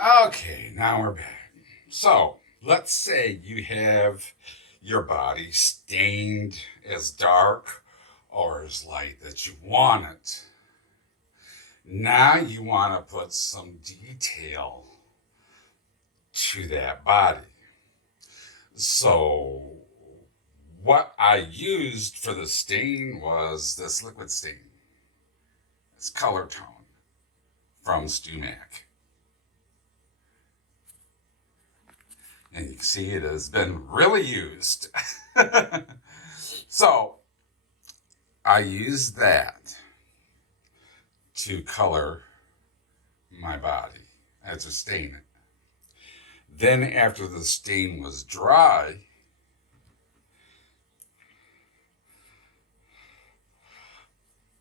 Okay, now we're back. So, let's say you have your body stained as dark or as light that you want it. Now you want to put some detail to that body. So, what I used for the stain was this liquid stain, this color tone from StuMac. And you can see it has been really used. So I used that to color my body as a stain it. Then after the stain was dry,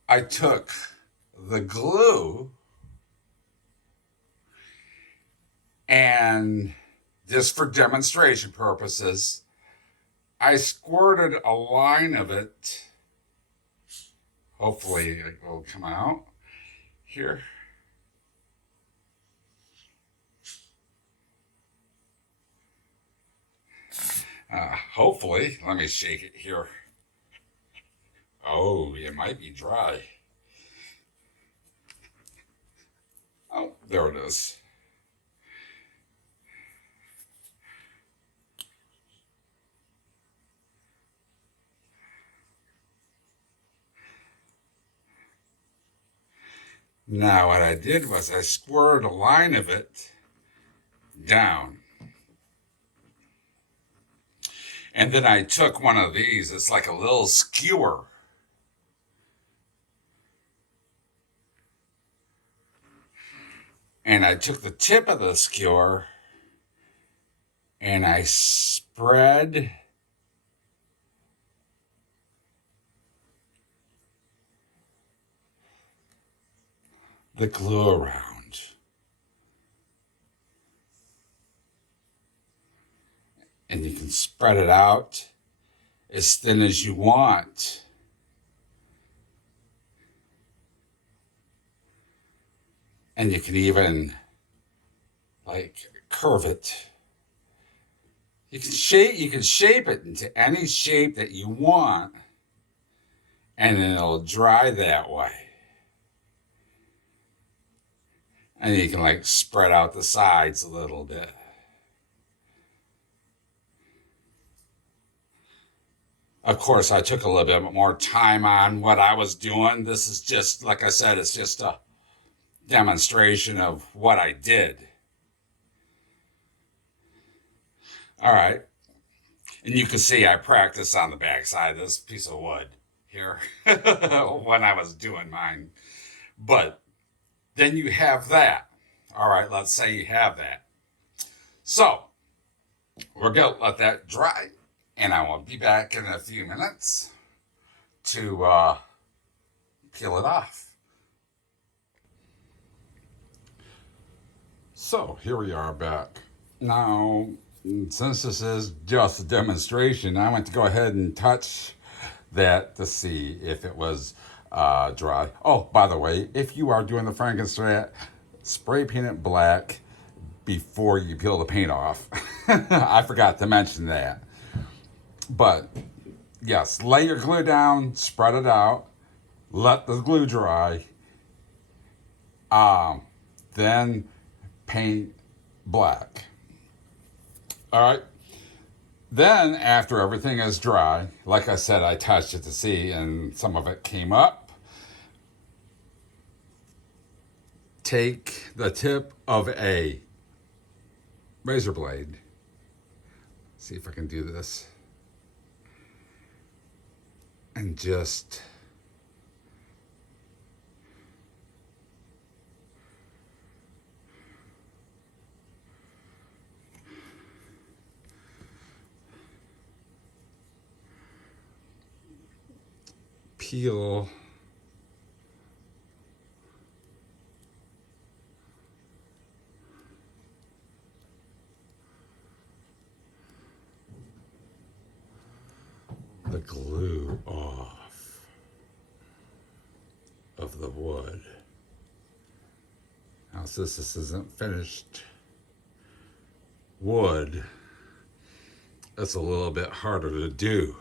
I took the glue and just for demonstration purposes, I squirted a line of it. Hopefully it will come out here. Hopefully, let me shake it here. Oh, it might be dry. Oh, there it is. Now what I did was I squirted a line of it down. And then I took one of these, it's like a little skewer. And I took the tip of the skewer and I spread the glue around. And you can spread it out as thin as you want. And you can even like curve it. You can shape it into any shape that you want, and it'll dry that way. And you can like spread out the sides a little bit. Of course, I took a little bit more time on what I was doing. This is just, like I said, it's just a demonstration of what I did. All right. And you can see I practiced on the back side of this piece of wood here when I was doing mine. But then you have that. All right, let's say you have that. So we're going to let that dry. And I will be back in a few minutes to peel it off. So here we are back. Now, since this is just a demonstration, I went to go ahead and touch that to see if it was dry. Oh, by the way, if you are doing the Frankenstrat, spray paint it black before you peel the paint off. I forgot to mention that. But yes, lay your glue down, spread it out, let the glue dry, then paint black. All right. Then after everything is dry, like I said, I touched it to see, and some of it came up. Take the tip of a razor blade. See if I can do this. And just peel the glue off of the wood. Now, since this isn't finished, wood, it's a little bit harder to do.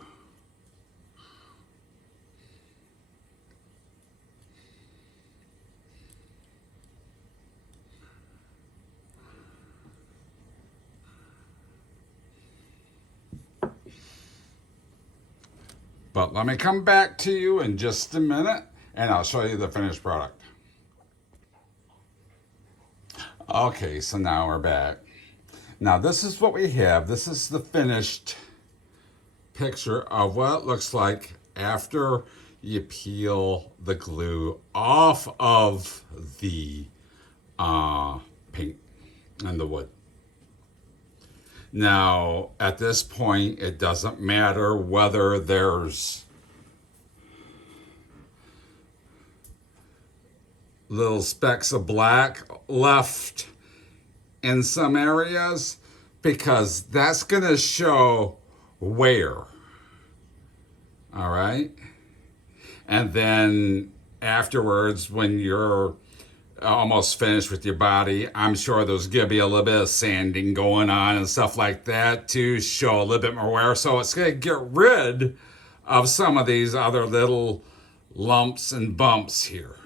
But let me come back to you in just a minute and I'll show you the finished product. Okay, so now we're back. Now this is what we have. This is the finished picture of what it looks like after you peel the glue off of the paint and the wood. Now, at this point, it doesn't matter whether there's little specks of black left in some areas, because that's going to show wear. All right? And then afterwards, when you're almost finished with your body, I'm sure there's gonna be a little bit of sanding going on and stuff like that to show a little bit more wear. So it's gonna get rid of some of these other little lumps and bumps here.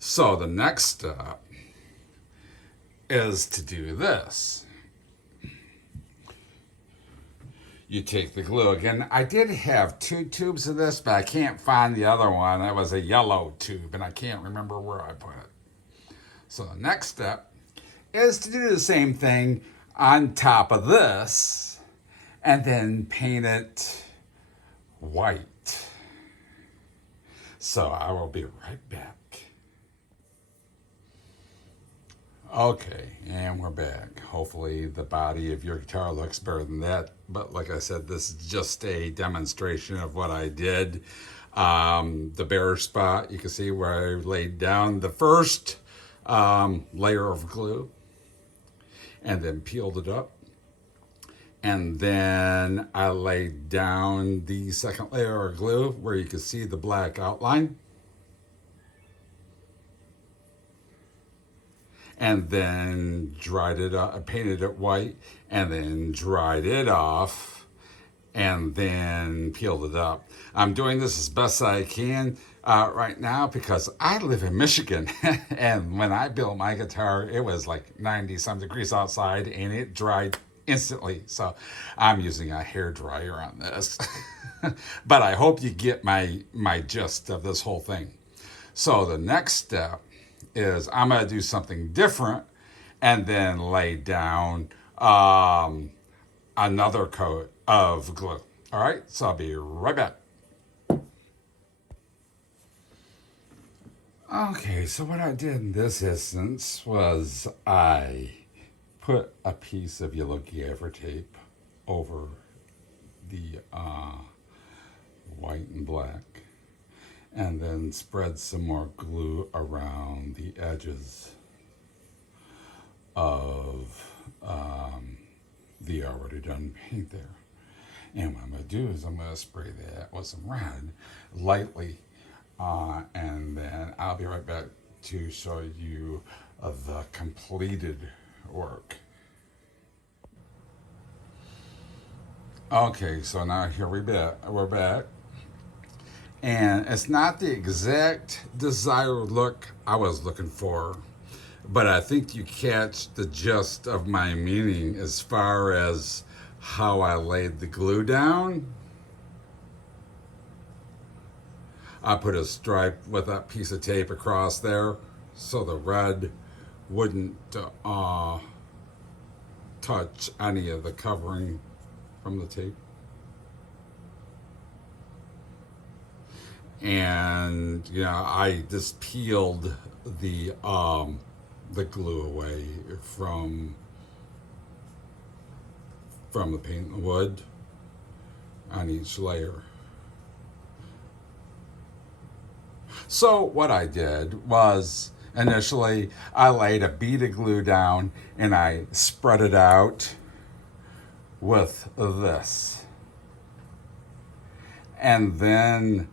So the next step is to do this. You take the glue again. I did have 2 tubes of this, but I can't find the other one. It was a yellow tube, and I can't remember where I put it. So the next step is to do the same thing on top of this, and then paint it white. So I will be right back. Okay, and we're back. Hopefully the body of your guitar looks better than that. But like I said, this is just a demonstration of what I did. The bare spot, you can see where I laid down the first layer of glue and then peeled it up. And then I laid down the second layer of glue where you can see the black outline. And then dried it up, painted it white, and then dried it off, and then peeled it up. I'm doing this as best I can right now because I live in Michigan, and when I built my guitar, it was like 90-some degrees outside, and it dried instantly. So I'm using a hair dryer on this, but I hope you get my gist of this whole thing. So the next step is I'm going to do something different and then lay down another coat of glue. All right, so I'll be right back. Okay, so what I did in this instance was I put a piece of yellow gaffer tape over the white and black, and then spread some more glue around the edges of the already done paint there. And what I'm going to do is I'm going to spray that with some red lightly, and then I'll be right back to show you the completed work. Okay, so now here we're back. And it's not the exact desired look I was looking for, but I think you catch the gist of my meaning as far as how I laid the glue down. I put a stripe with that piece of tape across there so the red wouldn't touch any of the covering from the tape. And I just peeled the glue away from the paint and wood on each layer. So what I did was initially I laid a bead of glue down and I spread it out with this, and then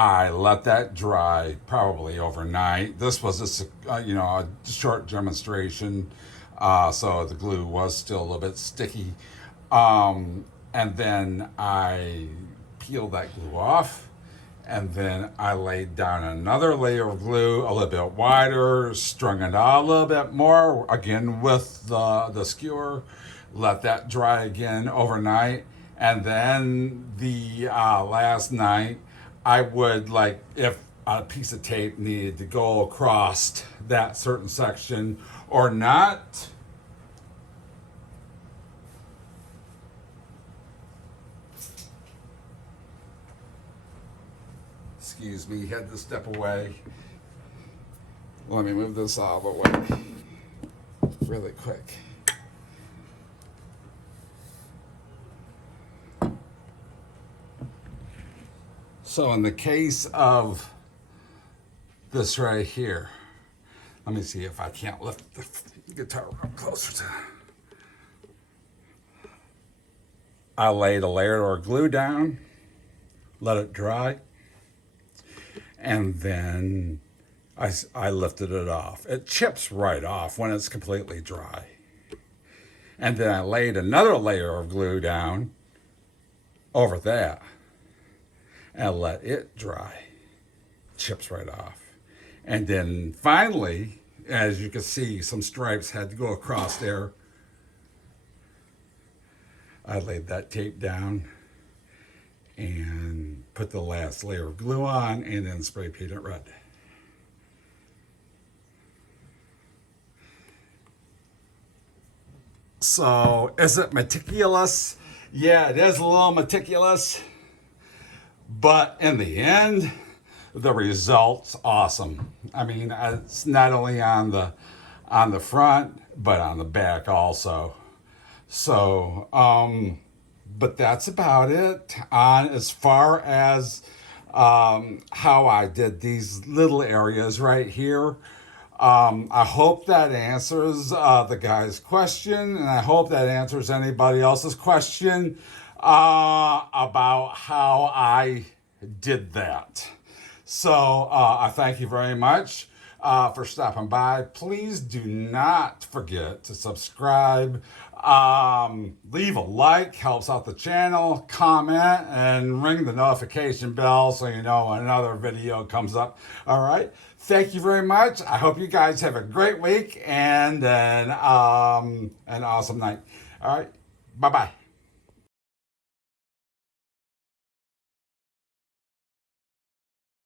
I let that dry probably overnight. This was a short demonstration, so the glue was still a little bit sticky. And then I peeled that glue off, and then I laid down another layer of glue, a little bit wider, strung it out a little bit more, again with the skewer. Let that dry again overnight, and then the last night, I would, like, if a piece of tape needed to go across that certain section or not, excuse me, had to step away. Let me move this out of the way really quick. So in the case of this right here, let me see if I can't lift the guitar up closer to. I laid a layer of glue down, let it dry, and then I lifted it off. It chips right off when it's completely dry. And then I laid another layer of glue down over that and let it dry. Chips right off. And then finally, as you can see, some stripes had to go across there. I laid that tape down and put the last layer of glue on and then spray paint it red. So, is it meticulous? Yeah, it is a little meticulous. But in the end, the result's awesome. I mean, it's not only on the front, but on the back also. So, but that's about it on as far as how I did these little areas right here. I hope that answers the guy's question, and I hope that answers anybody else's question about how I did that. So I thank you very much for stopping by. Please do not forget to subscribe. Leave a like, helps out the channel, comment, and ring the notification bell so you know when another video comes up. All right. Thank you very much. I hope you guys have a great week and an awesome night. All right. Bye-bye.